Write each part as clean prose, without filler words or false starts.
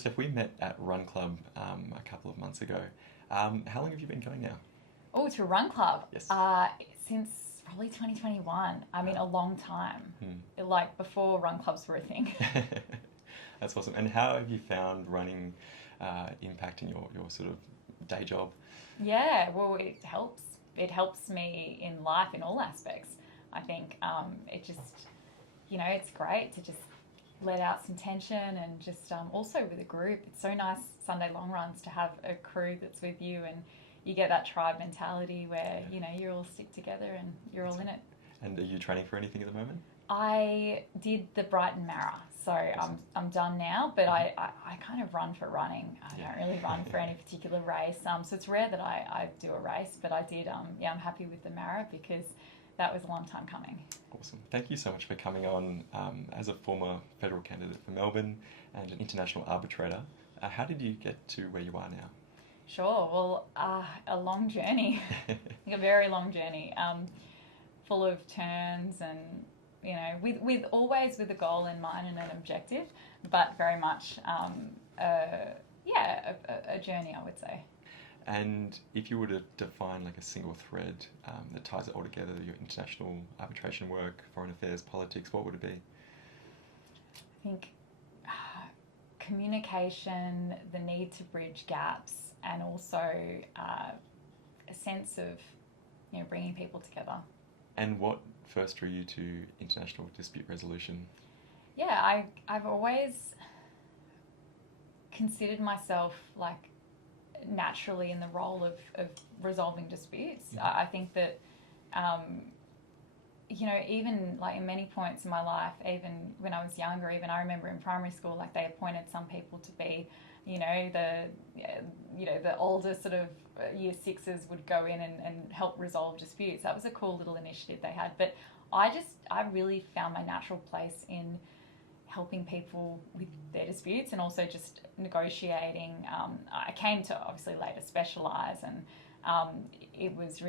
Steph, we met at Run Club a couple of months ago. How long have you been going now? Oh, to Run Club? Yes. Since probably 2021. I mean, a long time. Like before Run Clubs were a thing. That's awesome. And how have you found running impacting your sort of day job? Yeah, well, it helps. It helps me in life in all aspects. I think it just, it's great to just let out some tension and just also with a group. It's so nice Sunday long runs to have a crew that's with you and you get that tribe mentality where, you all stick together and you're all in it. And are you training for anything at the moment? I did the Brighton Mara, so Awesome. I'm done now, but I kind of run for running. I don't really run for any particular race, so it's rare that I do a race, but I did, I'm happy with the Mara because that was a long time coming. Awesome. Thank you so much for coming on. As a former federal candidate for Melbourne and an international arbitrator, how did you get to where you are now? Sure, well, a long journey, a very long journey, full of turns and, with always with a goal in mind and an objective, but very much, a journey, I would say. And if you were to define like a single thread that ties it all together, your international arbitration work, foreign affairs, politics, what would it be? I think communication, the need to bridge gaps, and also a sense of, bringing people together. And what first drew you to international dispute resolution? Yeah, I've always considered myself like naturally in the role of resolving disputes. I think that, even like in many points in my life, even when I was younger, even I remember in primary school, like they appointed some people to be, the older sort of year sixes would go in and help resolve disputes. That was a cool little initiative they had. But I really found my natural place in helping people with their disputes and also just negotiating. I came to obviously later specialise, and it was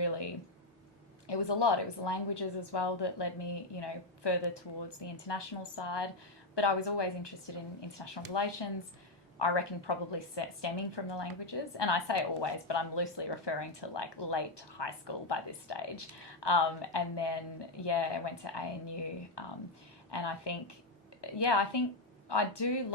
a lot. It was languages as well that led me, further towards the international side. But I was always interested in international relations. I reckon probably stemming from the languages. And I say always, but I'm loosely referring to like late high school by this stage. And then, I went to ANU. And I think I do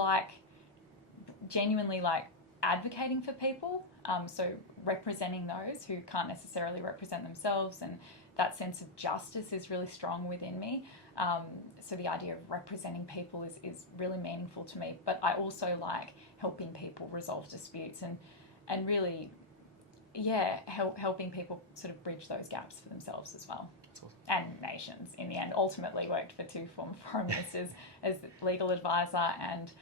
genuinely like advocating for people. So representing those who can't necessarily represent themselves, and that sense of justice is really strong within me. So the idea of representing people is really meaningful to me. But I also like helping people resolve disputes and really, helping people sort of bridge those gaps for themselves as well. That's awesome. And nations. In the end, ultimately worked for two former foreign ministers as legal advisor, and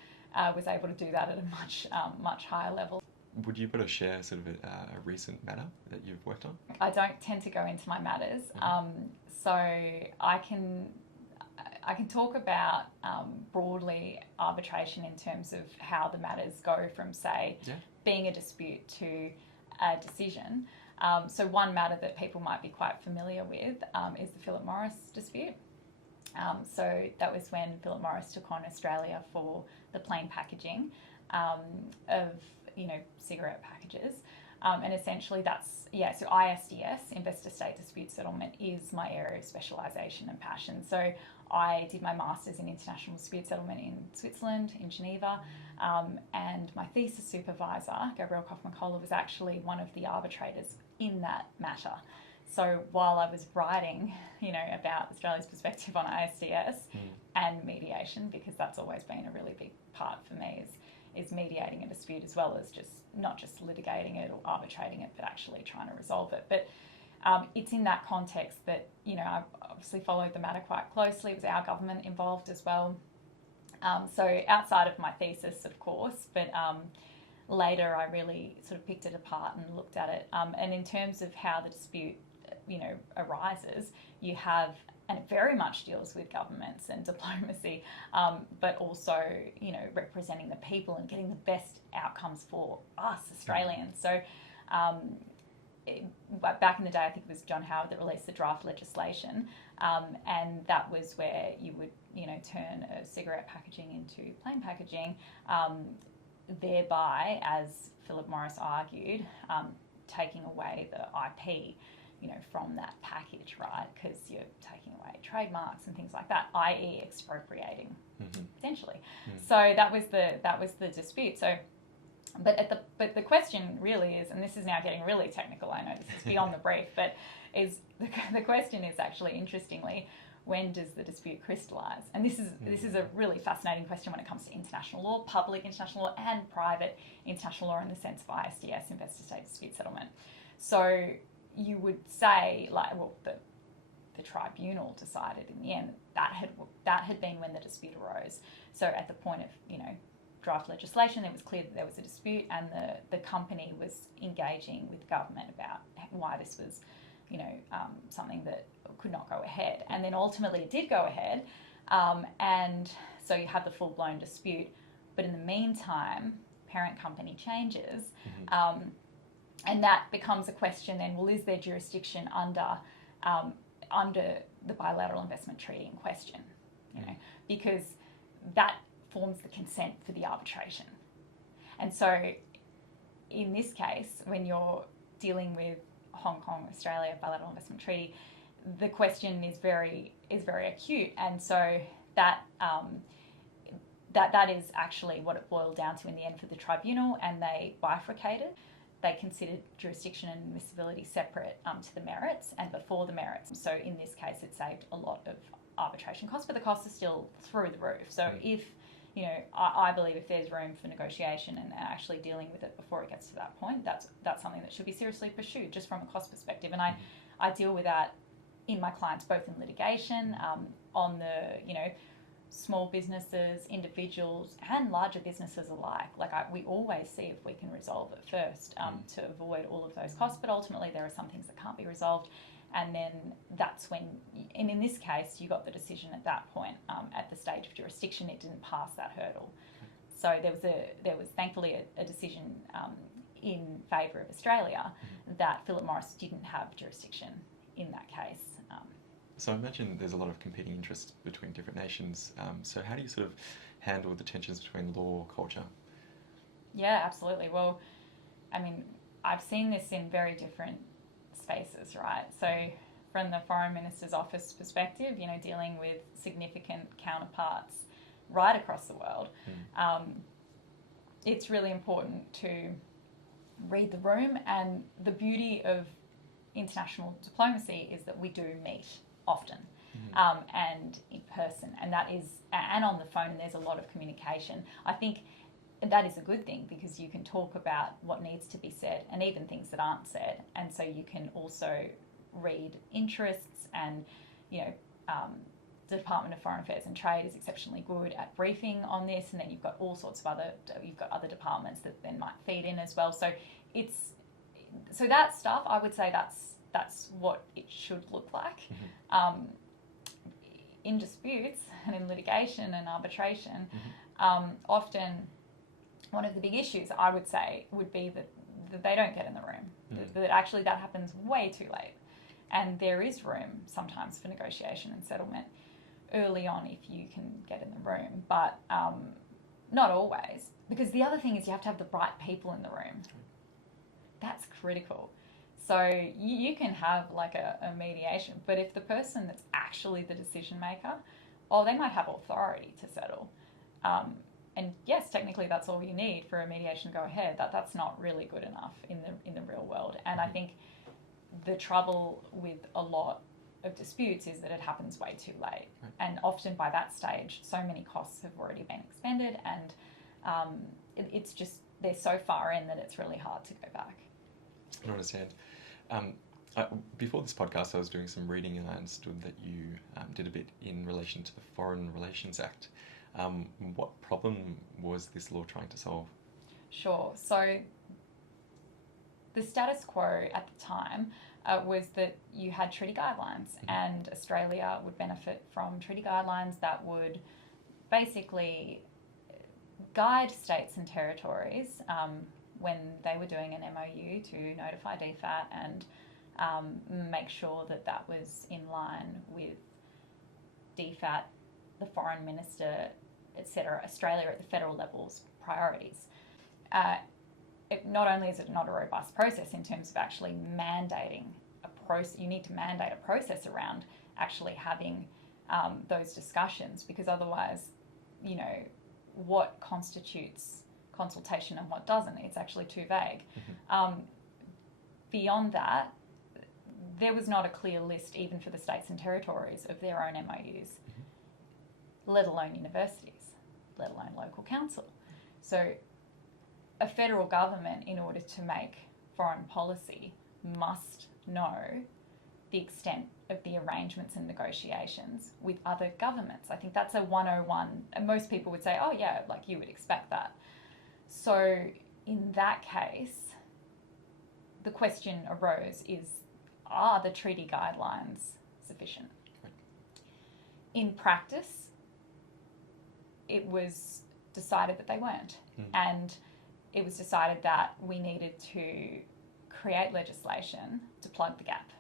was able to do that at a much higher level. Would. You better share sort of a recent matter that you've worked on? I don't tend to go into my matters, so I can talk about broadly arbitration in terms of how the matters go from, say, being a dispute to a decision. So one matter that people might be quite familiar with is the Philip Morris dispute. So that was when Philip Morris took on Australia for the plain packaging of cigarette packages. And essentially so ISDS, Investor State Dispute Settlement, is my area of specialisation and passion. So I did my Masters in International Dispute Settlement in Switzerland, in Geneva, and my thesis supervisor, Gabrielle Kaufman-Kohler, was actually one of the arbitrators in that matter. So while I was writing, about Australia's perspective on ISDS and mediation, because that's always been a really big part for me, is mediating a dispute as well as just not just litigating it or arbitrating it, but actually trying to resolve it. But it's in that context that, I obviously followed the matter quite closely. It was our government involved as well. So outside of my thesis, of course, but later I really sort of picked it apart and looked at it. And in terms of how the dispute, arises, you have, and it very much deals with governments and diplomacy, but also, representing the people and getting the best outcomes for us Australians. So back in the day, I think it was John Howard that released the draft legislation, and that was where you would, turn a cigarette packaging into plain packaging, thereby, as Philip Morris argued, taking away the IP, from that package, right? Because you're taking away trademarks and things like that, i.e. expropriating, essentially. So that was the dispute. So, but the question really is, and this is now getting really technical, I know this is beyond the brief, but the question is actually, interestingly, when does the dispute crystallize? And this is a really fascinating question when it comes to international law, public international law, and private international law in the sense of ISDS, investor-state dispute settlement. So you would say, the tribunal decided in the end that had been when the dispute arose. So at the point of draft legislation, it was clear that there was a dispute, and the company was engaging with government about why this was something that could not go ahead. And then ultimately it did go ahead, and so you have the full-blown dispute. But in the meantime, parent company changes, and that becomes a question then, well, is there jurisdiction under the bilateral investment treaty in question? Because that forms the consent for the arbitration. And so in this case, when you're dealing with Hong Kong, Australia, bilateral investment treaty, the question is very acute, and so that is actually what it boiled down to in the end for the tribunal, and they bifurcated. They considered jurisdiction and admissibility separate to the merits and before the merits. So in this case, it saved a lot of arbitration costs, but the costs are still through the roof. So if I believe if there's room for negotiation and actually dealing with it before it gets to that point, that's something that should be seriously pursued just from a cost perspective. And I deal with that in my clients, both in litigation, on the, small businesses, individuals, and larger businesses alike. We always see if we can resolve it first to avoid all of those costs, but ultimately there are some things that can't be resolved. And then that's when, and in this case, you got the decision at that point. At the stage of jurisdiction, it didn't pass that hurdle. So there was thankfully a decision in favour of Australia that Philip Morris didn't have jurisdiction in that case. So I imagine there's a lot of competing interests between different nations. So how do you sort of handle the tensions between law, culture? Yeah, absolutely. Well, I mean, I've seen this in very different spaces, right? So from the Foreign Minister's Office perspective, dealing with significant counterparts right across the world, it's really important to read the room. And the beauty of international diplomacy is that we do meet often, and in person, and on the phone, and there's a lot of communication. I think that is a good thing because you can talk about what needs to be said and even things that aren't said, and so you can also read interests. And the Department of Foreign Affairs and Trade is exceptionally good at briefing on this, and then you've got all sorts of other departments that then might feed in as well. So that stuff, I would say that's what it should look like. In disputes and in litigation and arbitration, often one of the big issues I would say would be that they don't get in the room, that actually that happens way too late. And there is room sometimes for negotiation and settlement early on if you can get in the room, but not always. Because the other thing is you have to have the right people in the room. That's critical. So you can have a mediation, but if the person that's actually the decision maker, they might have authority to settle. And yes, technically that's all you need for a mediation to go ahead. That's not really good enough in the real world. And I think the trouble with a lot of disputes is that it happens way too late. Right. And often by that stage, so many costs have already been expended, and it's just, they're so far in that it's really hard to go back. I understand. Before this podcast, I was doing some reading, and I understood that you did a bit in relation to the Foreign Relations Act. What problem was this law trying to solve? Sure. So the status quo at the time was that you had treaty guidelines, and Australia would benefit from treaty guidelines that would basically guide states and territories when they were doing an MOU to notify DFAT and make sure that was in line with DFAT, the Foreign Minister, etc., Australia at the federal level's priorities. not only is it not a robust process in terms of actually mandating a process, you need to mandate a process around actually having those discussions, because otherwise, you know, what constitutes consultation and what doesn't, it's actually too vague. Beyond that, there was not a clear list even for the states and territories of their own MOUs, let alone universities, let alone local council. So a federal government, in order to make foreign policy, must know the extent of the arrangements and negotiations with other governments. I think that's a 101, and most people would say, oh yeah, like you would expect that. So in that case, the question arose is, are the treaty guidelines sufficient? In practice, it was decided that they weren't. And it was decided that we needed to create legislation to plug the gap.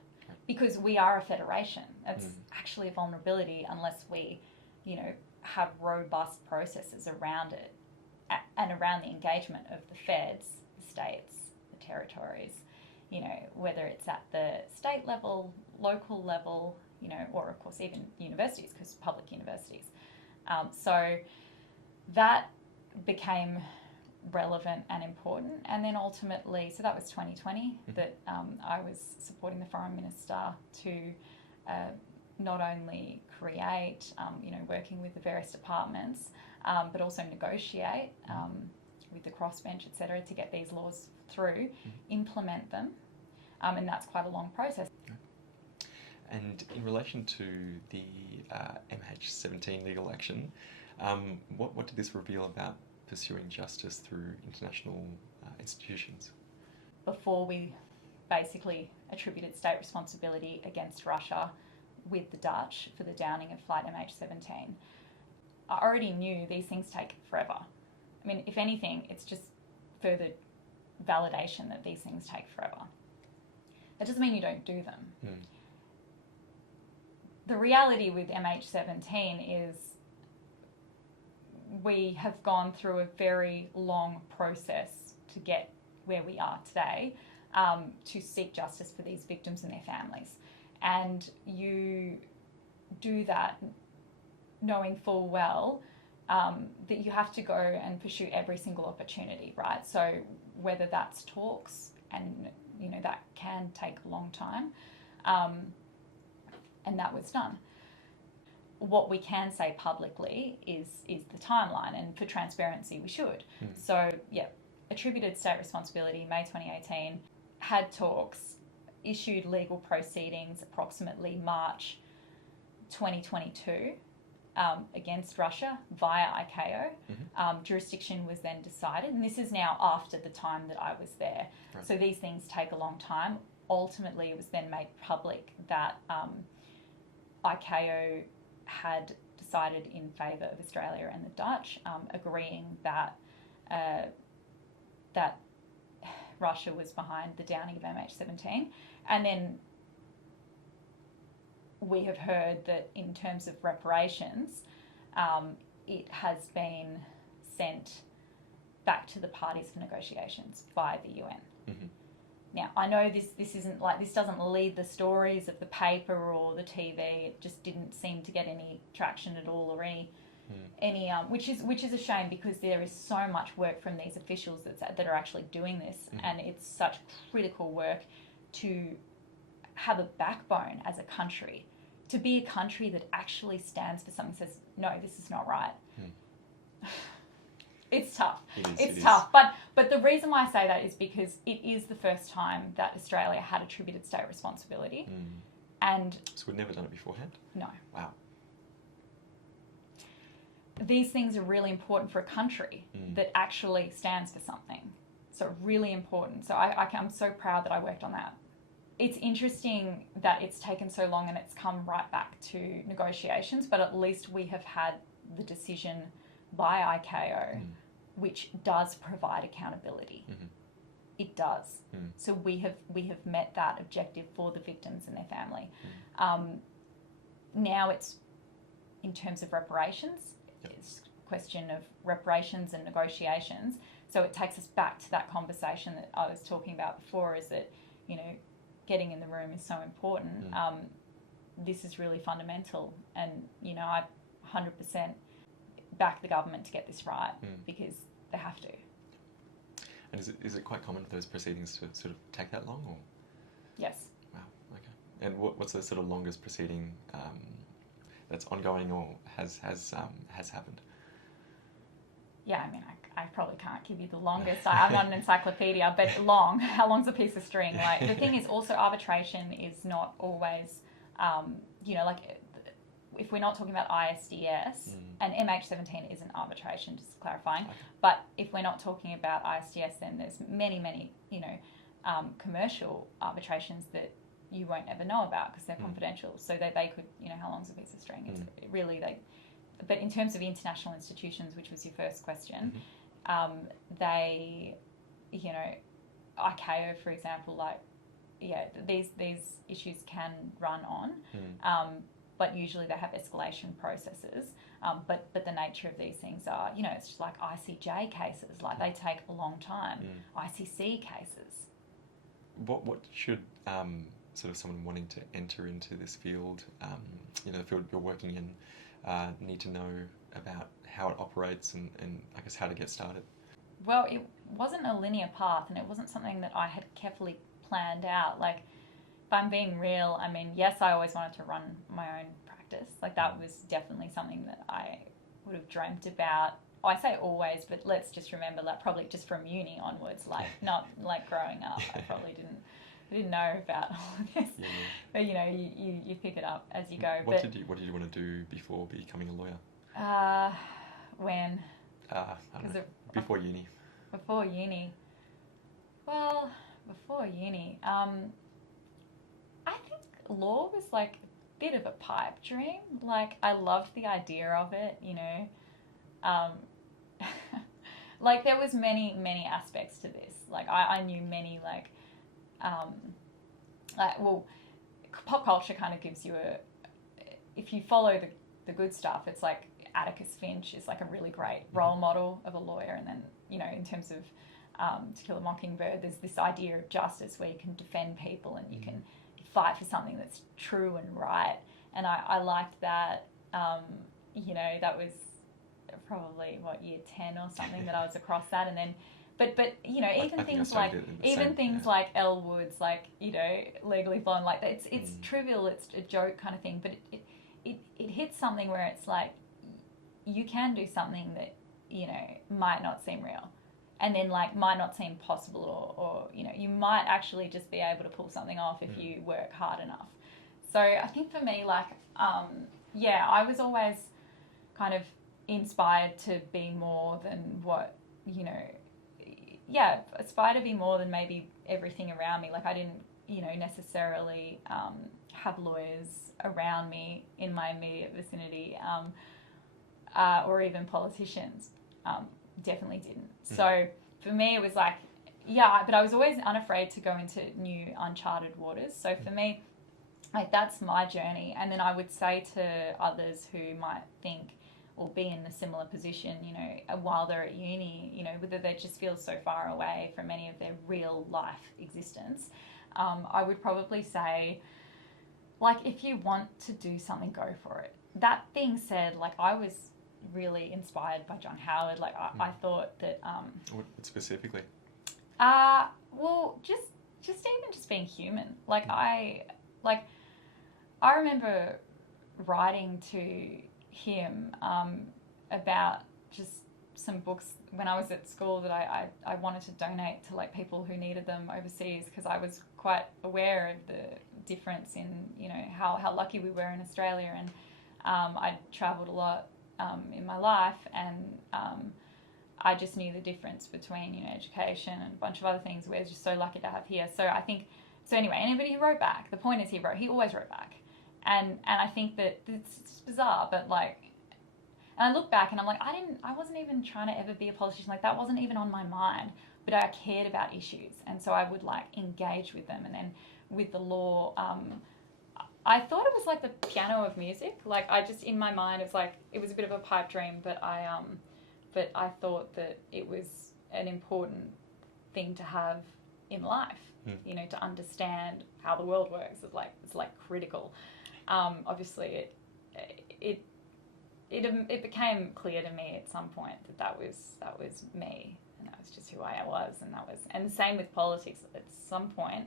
Because we are a federation. It's actually a vulnerability unless we, you know, have robust processes around it and around the engagement of the feds, the states, the territories, you know, whether it's at the state level, local level, you know, or of course even universities, because public universities. So that became relevant and important, and then ultimately, so that was 2020 that I was supporting the Foreign Minister to not only create, you know, working with the various departments, but also negotiate with the crossbench, etc., to get these laws through, implement them, and that's quite a long process. And in relation to the MH17 legal action, what did this reveal about pursuing justice through international institutions? Before we basically attributed state responsibility against Russia with the Dutch for the downing of flight MH17, I already knew these things take forever. I mean, if anything, it's just further validation that these things take forever. That doesn't mean you don't do them. The reality with MH17 is we have gone through a very long process to get where we are today, to seek justice for these victims and their families. And you do that knowing full well that you have to go and pursue every single opportunity, right? So whether that's talks, and you know that can take a long time, and that was done. What we can say publicly is the timeline, and for transparency we should. So yeah, attributed state responsibility, May 2018, had talks, issued legal proceedings approximately March 2022 against Russia via ICAO. Jurisdiction was then decided, and this is now after the time that I was there. Right. So these things take a long time. Ultimately, it was then made public that ICAO had decided in favour of Australia and the Dutch, agreeing that that Russia was behind the downing of MH17. And then we have heard that in terms of reparations, it has been sent back to the parties for negotiations by the UN. Now, I know this isn't like, this doesn't lead the stories of the paper or the TV. It just didn't seem to get any traction at all, or any which is a shame, because there is so much work from these officials that are actually doing this, and it's such critical work to have a backbone as a country, to be a country that actually stands for something, says, no, this is not right. It's tough. It's tough. But the reason why I say that is because it is the first time that Australia had attributed state responsibility. And so we'd never done it beforehand? No. Wow. These things are really important for a country that actually stands for something. So really important. So I'm so proud that I worked on that. It's interesting that it's taken so long and it's come right back to negotiations, but at least we have had the decision by ICAO, which does provide accountability. It does. So we have met that objective for the victims and their family. Now it's in terms of reparations. It's a question of reparations and negotiations. So it takes us back to that conversation that I was talking about before, is that, you know, getting in the room is so important. This is really fundamental, and, you know, I 100% back the government to get this right, because they have to. And is it quite common for those proceedings to sort of take that long, or? Yes. Wow, okay. And what's the sort of longest proceeding that's ongoing or has happened? Yeah, I mean, I probably can't give you the longest. I'm not an encyclopedia, but long. How long's a piece of string? Like, the thing is also, arbitration is not always, you know, like, if we're not talking about ISDS, and MH17 isn't arbitration, just clarifying, but if we're not talking about ISDS, then there's many, you know, commercial arbitrations that you won't ever know about because they're confidential. So that they could, you know, how long's a piece of string? It's really, but in terms of international institutions, which was your first question, they, you know, ICAO, for example, like, yeah, these issues can run on, but usually they have escalation processes. But the nature of these things are, you know, it's just like ICJ cases, like they take a long time. ICC cases. What should sort of someone wanting to enter into this field, you know, the field you're working in, need to know about how it operates and I guess how to get started? Well, it wasn't a linear path, and it wasn't something that I had carefully planned out. Like, if I'm being real, I mean, yes, I always wanted to run my own practice. Like, that was definitely something that I would have dreamt about. Oh, I say always, but let's just remember that probably just from uni onwards, like, not like growing up. I probably didn't know about all of this. Yeah. But, you know, you pick it up as you go. What did you want to do before becoming a lawyer? When? I don't know. Before uni. Before uni. Well, before uni, I think law was like a bit of a pipe dream. Like, I loved the idea of it, you know. Like, there was many aspects to this. Like, I knew many, like, well, pop culture kind of gives you if you follow the good stuff, it's like Atticus Finch is like a really great role model of a lawyer. And then, you know, in terms of To Kill a Mockingbird, there's this idea of justice where you can defend people and you can fight for something that's true and right. And I liked that. You know, that was probably, year 10 or something that I was across that. And then, but you know, even things like Elle Woods, like, you know, Legally Blonde, like, it's trivial, it's a joke kind of thing, but it hits something where it's like, you can do something that, you know, might not seem real, and then, like, might not seem possible, or you know, you might actually just be able to pull something off if you work hard enough. So I think for me, like, yeah, I was always kind of inspired to be more than what, you know, yeah, aspire to be more than maybe everything around me. Like, I didn't, you know, necessarily have lawyers around me in my immediate vicinity, or even politicians. Definitely didn't. So for me, it was like, yeah, but I was always unafraid to go into new uncharted waters. So for me, like, that's my journey. And then I would say to others who might think or be in a similar position, you know, while they're at uni, you know, whether they just feel so far away from any of their real life existence, I would probably say, like, if you want to do something, go for it. That being said, like, I was really inspired by John Howard. Like, I thought that... What specifically? Well, just even just being human. Like, I remember writing to him about just some books when I was at school that I wanted to donate to, like, people who needed them overseas, because I was quite aware of the difference in, you know, how lucky we were in Australia, and I'd travelled a lot in my life, and I just knew the difference between, you know, education and a bunch of other things we're just so lucky to have here. So I think, so anyway, anybody who wrote back, the point is he always wrote back. And I think that it's bizarre, but, like, and I look back and I'm like, I wasn't even trying to ever be a politician. Like, that wasn't even on my mind, but I cared about issues. And so I would, like, engage with them. And then with the law, I thought it was like the piano of music. Like, I just, in my mind, it was a bit of a pipe dream, but I thought that it was an important thing to have in life. You know, to understand how the world works is like critical. Obviously, it became clear to me at some point that was me, and that was just who I was, and the same with politics. At some point,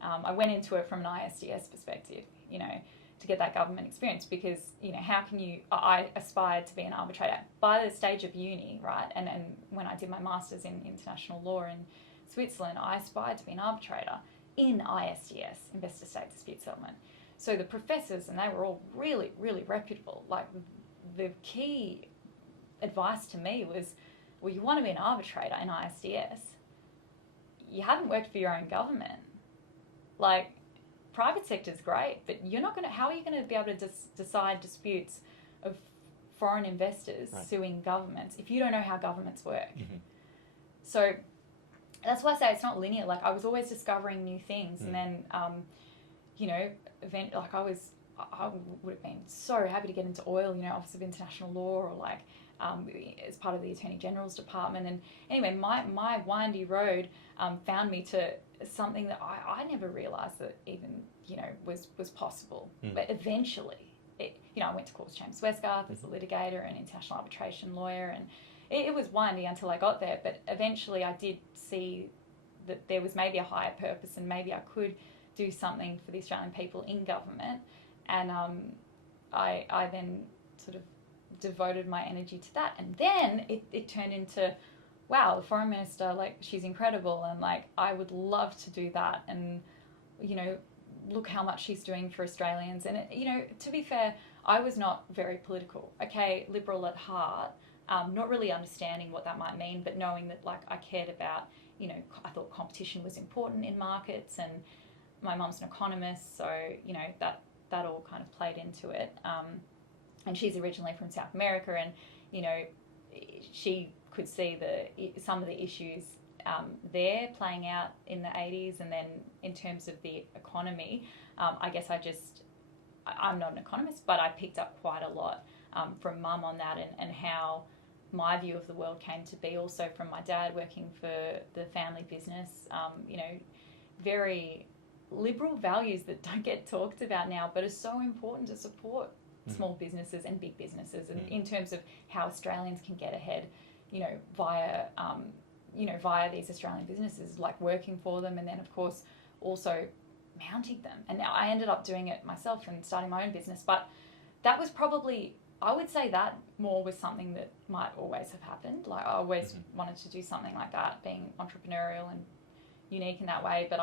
I went into it from an ISDS perspective, you know, to get that government experience, because, you know, how can you, I aspired to be an arbitrator by the stage of uni, right? And when I did my master's in international law in Switzerland, I aspired to be an arbitrator in ISDS, Investor State Dispute Settlement. So the professors, and they were all really, really reputable. Like, the key advice to me was, well, you want to be an arbitrator in ISDS, you haven't worked for your own government. Like, private sector's great, but you're not going to, how are you going to be able to decide disputes of foreign investors suing governments if you don't know how governments work? So that's why I say it's not linear. Like, I was always discovering new things, and then, you know, I would have been so happy to get into oil, you know, Office of International Law, or like as part of the Attorney General's department. And anyway, my windy road found me to something that I never realised that even, you know, was possible. But eventually, you know, I went to Courts James Westgarth as a litigator and international arbitration lawyer, and it was windy until I got there. But eventually I did see that there was maybe a higher purpose, and maybe I could do something for the Australian people in government. And I then sort of devoted my energy to that. And then it turned into, wow, the foreign minister, like, she's incredible, and like, I would love to do that. And, you know, look how much she's doing for Australians. And, you know, to be fair, I was not very political. Okay, liberal at heart, not really understanding what that might mean, but knowing that, like, I cared about, you know, I thought competition was important in markets, and my mum's an economist, so, you know, that all kind of played into it. And she's originally from South America, and, you know, she could see some of the issues there playing out in the 80s. And then in terms of the economy, I guess I'm not an economist, but I picked up quite a lot from mum on that, and how my view of the world came to be, also from my dad working for the family business. You know, very liberal values that don't get talked about now, but are so important to support small businesses and big businesses, and in terms of how Australians can get ahead, you know, via these Australian businesses, like working for them, and then of course also mounting them. And now I ended up doing it myself and starting my own business, but that was probably, I would say that more was something that might always have happened. Like, I always wanted to do something like that, being entrepreneurial and unique in that way. But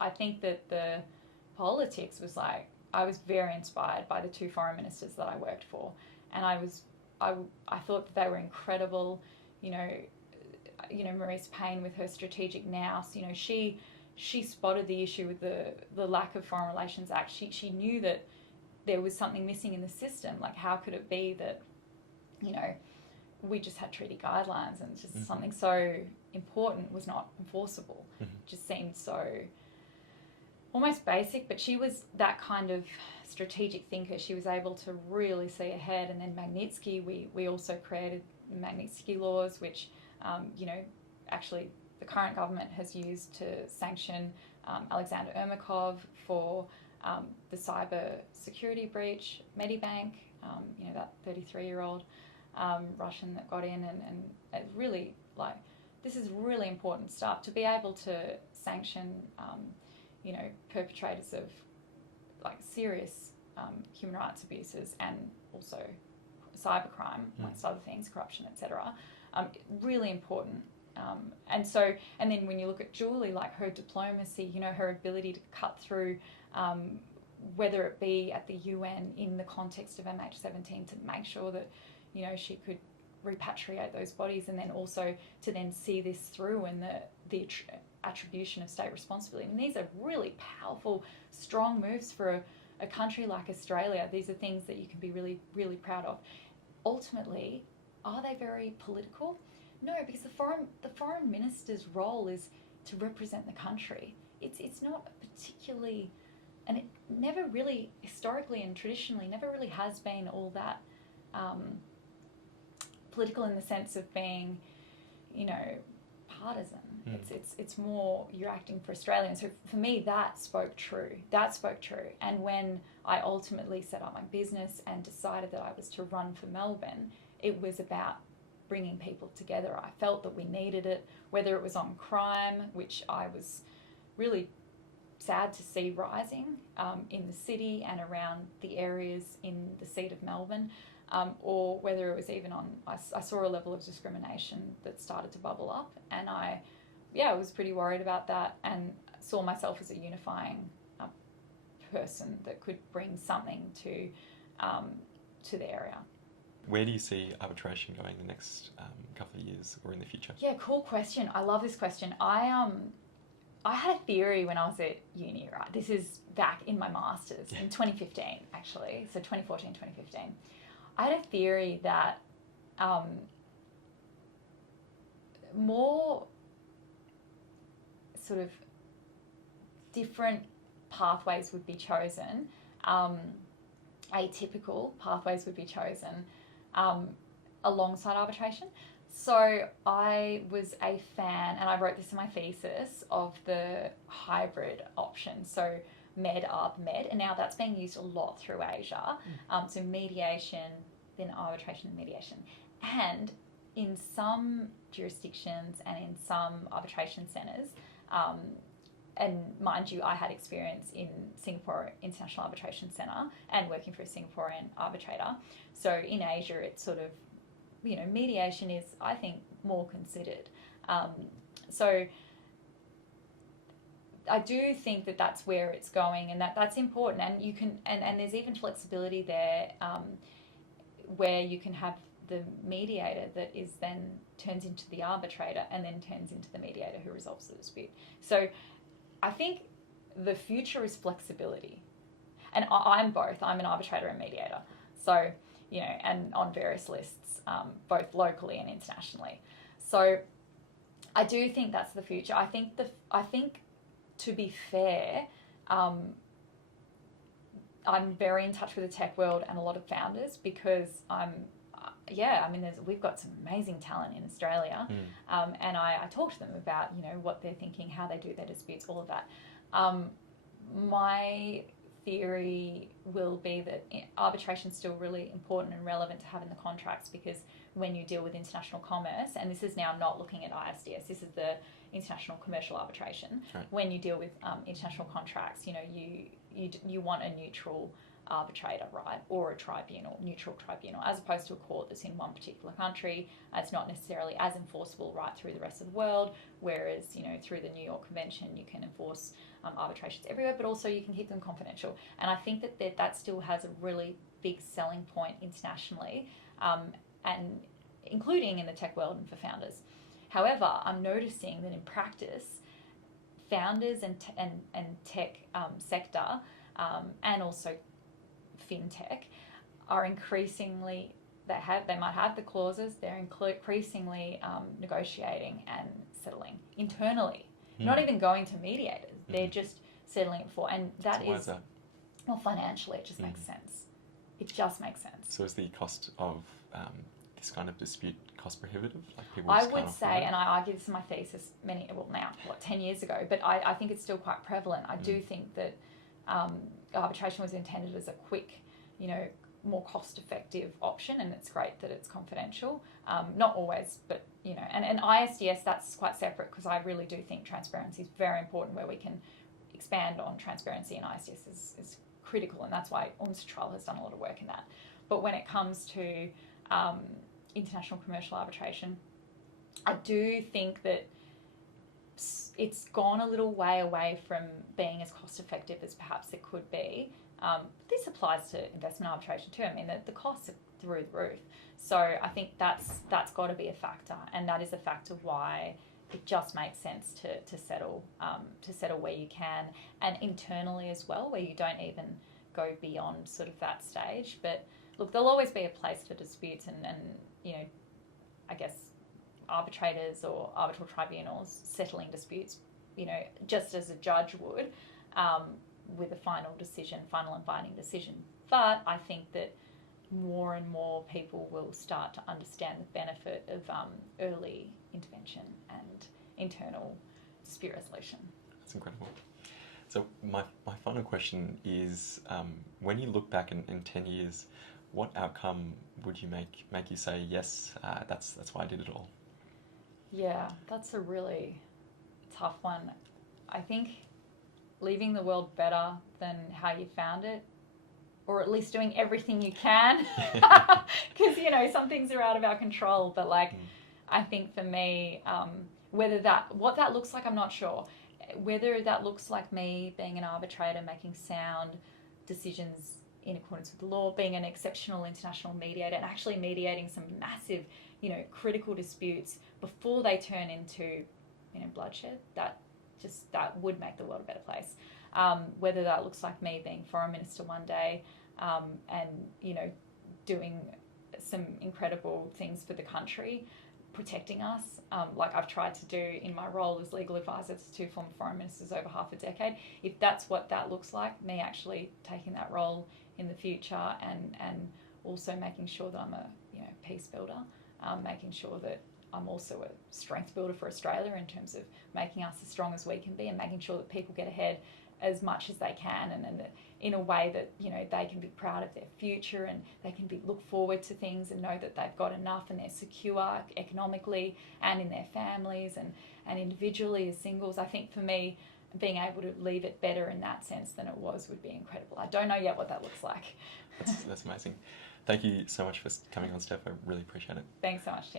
I think that the politics was like, I was very inspired by the two foreign ministers that I worked for, and I thought that they were incredible. You know, Marise Payne with her strategic nous, you know, she spotted the issue with the lack of Foreign Relations Act. She knew that there was something missing in the system. Like, how could it be that, you know, we just had treaty guidelines, and just something so important was not enforceable? It just seemed so almost basic. But she was that kind of strategic thinker. She was able to really see ahead. And then Magnitsky, we also created Magnitsky laws, which, you know, actually the current government has used to sanction Alexander Ermakov for the cyber security breach, Medibank, you know, that 33-year-old Russian that got in, and it really, like, this is really important stuff, to be able to sanction, you know, perpetrators of, like, serious human rights abuses, and also cybercrime, amongst other things, corruption, etc. Really important. And then when you look at Julie, like, her diplomacy, you know, her ability to cut through, whether it be at the UN in the context of MH17, to make sure that, you know, she could repatriate those bodies, and then also to then see this through, and the attribution of state responsibility. And these are really powerful, strong moves for a country like Australia. These are things that you can be really, really proud of. Ultimately, are they very political? No, because the foreign minister's role is to represent the country. It's not particularly, and it never really, historically and traditionally, never really has been all that political, in the sense of being, you know, partisan. It's more you're acting for Australians. So for me, that spoke true. And when I ultimately set up my business and decided that I was to run for Melbourne, it was about bringing people together. I felt that we needed it, whether it was on crime, which I was really sad to see rising in the city and around the areas in the seat of Melbourne, or whether it was even on, I saw a level of discrimination that started to bubble up, and I was pretty worried about that and saw myself as a unifying person that could bring something to the area. Where do you see arbitration going the next couple of years or in the future? Yeah, cool question. I love this question. I had a theory when I was at uni, right? This is back in my master's in 2015, actually. So 2014, 2015. I had a theory that more sort of different pathways would be chosen, atypical pathways would be chosen alongside arbitration. So I was a fan, and I wrote this in my thesis, of the hybrid option. So med, arb, med, and now that's being used a lot through Asia. So mediation, then arbitration and mediation. And in some jurisdictions and in some arbitration centres, and mind you, I had experience in Singapore International Arbitration Centre and working for a Singaporean arbitrator. So in Asia, it's sort of, mediation is, I think, more considered. So I do think that that's where it's going, and that's important. And you can, and there's even flexibility there, where you can have the mediator that is then turns into the arbitrator and then turns into the mediator who resolves the dispute. So I think the future is flexibility. And I'm both. I'm an arbitrator and mediator. So, and on various lists, both locally and internationally. So I do think that's the future. I think to be fair, I'm very in touch with the tech world and a lot of founders, because we've got some amazing talent in Australia, and I talk to them about what they're thinking, how they do their disputes, all of that. My theory will be that arbitration is still really important and relevant to have in the contracts, because when you deal with international commerce, and this is now not looking at ISDS, this is the international commercial arbitration. Right. When you deal with international contracts, you want a neutral arbitrator, right, or a tribunal, neutral tribunal, as opposed to a court that's in one particular country. It's not necessarily as enforceable right through the rest of the world, whereas through the New York Convention you can enforce arbitrations everywhere, but also you can keep them confidential. And I think that still has a really big selling point internationally, and including in the tech world and for founders. However, I'm noticing that in practice, founders and tech sector, and also fintech, are increasingly, they might have the clauses, they're increasingly negotiating and settling internally, not even going to mediators. They're just settling it for, and that so why is that? Well, financially, it just makes sense. It just makes sense. So is the cost of this kind of dispute cost prohibitive? Like people I just would can't say, afford it? and I argued this in my thesis 10 years ago, but I think it's still quite prevalent. I do think that arbitration was intended as a quick, more cost-effective option, and it's great that it's confidential. Not always, but, and ISDS, that's quite separate, because I really do think transparency is very important. Where we can expand on transparency in ISDS is critical, and that's why UNCITRAL has done a lot of work in that. But when it comes to international commercial arbitration, I do think that it's gone a little way away from being as cost effective as perhaps it could be. This applies to investment arbitration too. I mean, the costs are through the roof. So I think that's got to be a factor, and that is a factor why it just makes sense to settle where you can, and internally as well, where you don't even go beyond sort of that stage. But look, there'll always be a place for disputes, and I guess arbitrators or arbitral tribunals settling disputes, just as a judge would, with a final and binding decision. But I think that more and more people will start to understand the benefit of early intervention and internal dispute resolution. That's incredible. So my final question is, when you look back in 10 years, what outcome would you make you say, yes, that's why I did it all? Yeah, that's a really tough one. I think leaving the world better than how you found it, or at least doing everything you can, because some things are out of our control. But I think for me, what that looks like, I'm not sure. Whether that looks like me being an arbitrator, making sound decisions in accordance with the law, being an exceptional international mediator, and actually mediating some massive, critical disputes before they turn into, bloodshed. That would make the world a better place. Whether that looks like me being foreign minister one day, and doing some incredible things for the country, protecting us, like I've tried to do in my role as legal advisor to two former foreign ministers over half a decade. If that's what that looks like, me actually taking that role in the future, and also making sure that I'm a peace builder, making sure that I'm also a strength builder for Australia in terms of making us as strong as we can be, and making sure that people get ahead as much as they can, and in a way that they can be proud of their future, and they can look forward to things and know that they've got enough and they're secure economically and in their families and individually as singles. I think for me, being able to leave it better in that sense than it was would be incredible. I don't know yet what that looks like. That's amazing. Thank you so much for coming on, Steph. I really appreciate it. Thanks so much, Tim.